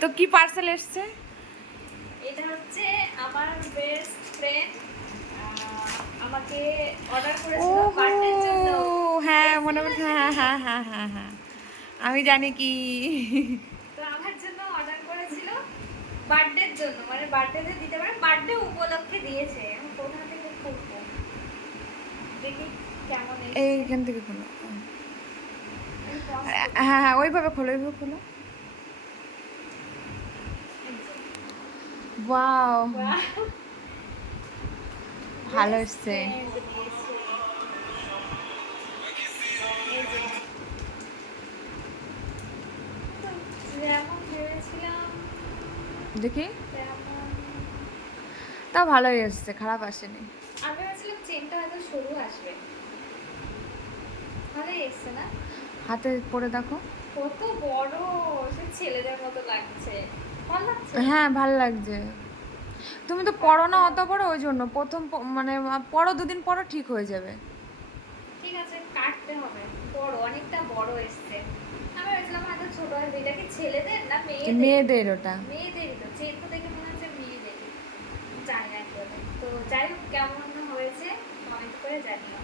তো কি পার্সেল এসছে? এটা হচ্ছে আমার বেস্ট ফ্রেন্ড আমাকে অর্ডার ও করেছিল বার্থডের জন্য। হ্যাঁ, মনে দেখছিস না পড়ছে। হ্যাঁ ছবিগুলো? হ্যাঁ হ্যাঁ হ্যাঁ হ্যাঁ, আমি জানি কি। তো আমার জন্য অর্ডার করেছিল বার্থডের জন্য, মানে বার্থডেতে দিতে পারে, বার্থডে উপলক্ষে দিয়েছে। আমি কোথা থেকে খুলবো, দেখি কেমন এসেছে। এইখান থেকে খোলো। আমি pause হ্যাঁ করছি। হ্যাঁ, ওইভাবে খোলো, ওইভাবে খোলো। এই যে, ওয়াও, বাহ, ভালো best এসছে। friend দিয়েছে। এই যে, তো যেমন ভেবেছিলাম দেখি, তেমন। তাও ভালোই এসছে, খারাপ আসেনি। আমি ভেবেছিলাম চেনটা হয়তো সরু আসবে। ভালোই এসছে না? হাতে পরে দেখো। কত বড়, সে ছেলেদের মতো লাগছে। ভালো লাগছে। হ্যাঁ, ভালো লাগছে। তুমি তো পড়ো না অত বড়, ওই জন্য প্রথম মানে পড়ো, দুদিন পরও ঠিক হয়ে যাবে। ঠিক আছে, কাটতে হবে। বড়, অনেকটা বড় এসছে। আমি ভেবেছিলাম হয়তো ছোট আসবে। এটা কি ছেলেদের না মেয়েদের? মেয়েদের ওটা। মেয়েদেরই তো, চেন তো দেখে মনে হচ্ছে মেয়েদেরই। জানি না কি হবে। তো যাই হোক, কেমন হয়েছে কমেন্ট করে জানিও।